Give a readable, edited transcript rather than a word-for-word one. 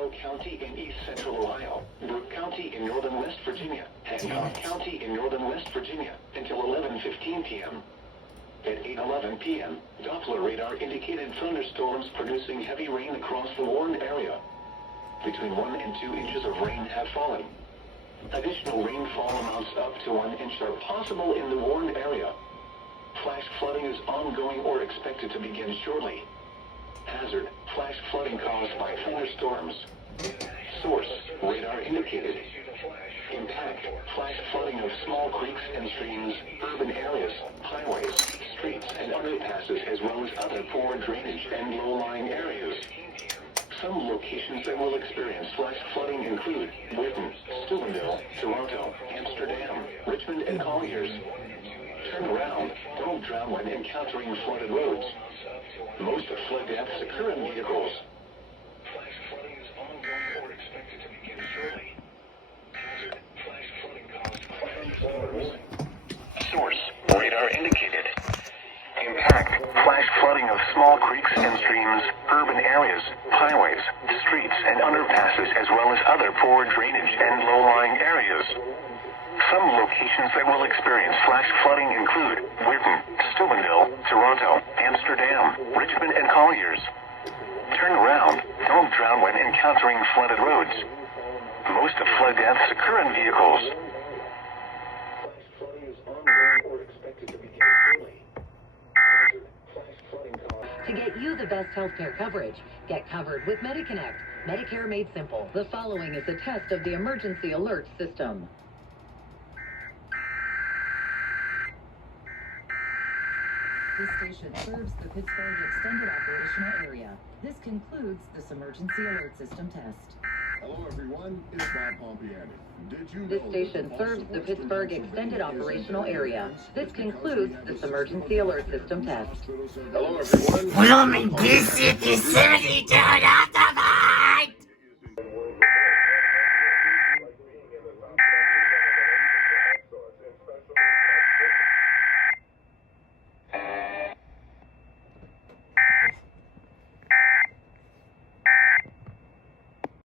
Monroe County in east central Ohio, Brooke County in northern West Virginia, Hancock County in northern West Virginia, until 11:15 p.m. At 8:11 p.m., Doppler radar indicated thunderstorms producing heavy rain across the warned area. Between 1 and 2 inches of rain have fallen. Additional rainfall amounts up to 1 inch are possible in the warned area. Flash flooding is ongoing or expected to begin shortly. Hazard: flash flooding caused by thunderstorms. Source: radar indicated. Impact: flash flooding of small creeks and streams, urban areas, highways, streets, and underpasses, as well as other poor drainage and low-lying areas. Some locations that will experience flash flooding include Britain, Steubenville, Toronto, Amsterdam, Richmond, and Colliers. Turn around. Don't drown when encountering flooded roads. Most of flood deaths occur in vehicles. Flash flooding is ongoing or expected to begin shortly. Hazard: flash flooding caused by thunderstorms. Source: radar indicated. Impact: flash flooding of small creeks and streams, urban areas, highways, streets, and underpasses, as well as other poor drainage and low-lying areas. Some locations that will experience flash flooding include Britain, Steubenville, Toronto, Amsterdam, Richmond, and Colliers. Turn around. Don't drown when encountering flooded roads. Most of flood deaths occur in vehicles. Flash flooding is ongoing or expected to begin shortly. To get you the best healthcare coverage, get covered with MediConnect. Medicare made simple. The following is a test of the emergency alert system. This station serves the Pittsburgh Extended Operational Area. This concludes this emergency alert system test. Hello everyone, it's Bob Pompiani. Did you This station serves the Pittsburgh Extended Operational Area. This concludes this emergency alert system test. Hello everyone. Well, I'm in this city, 72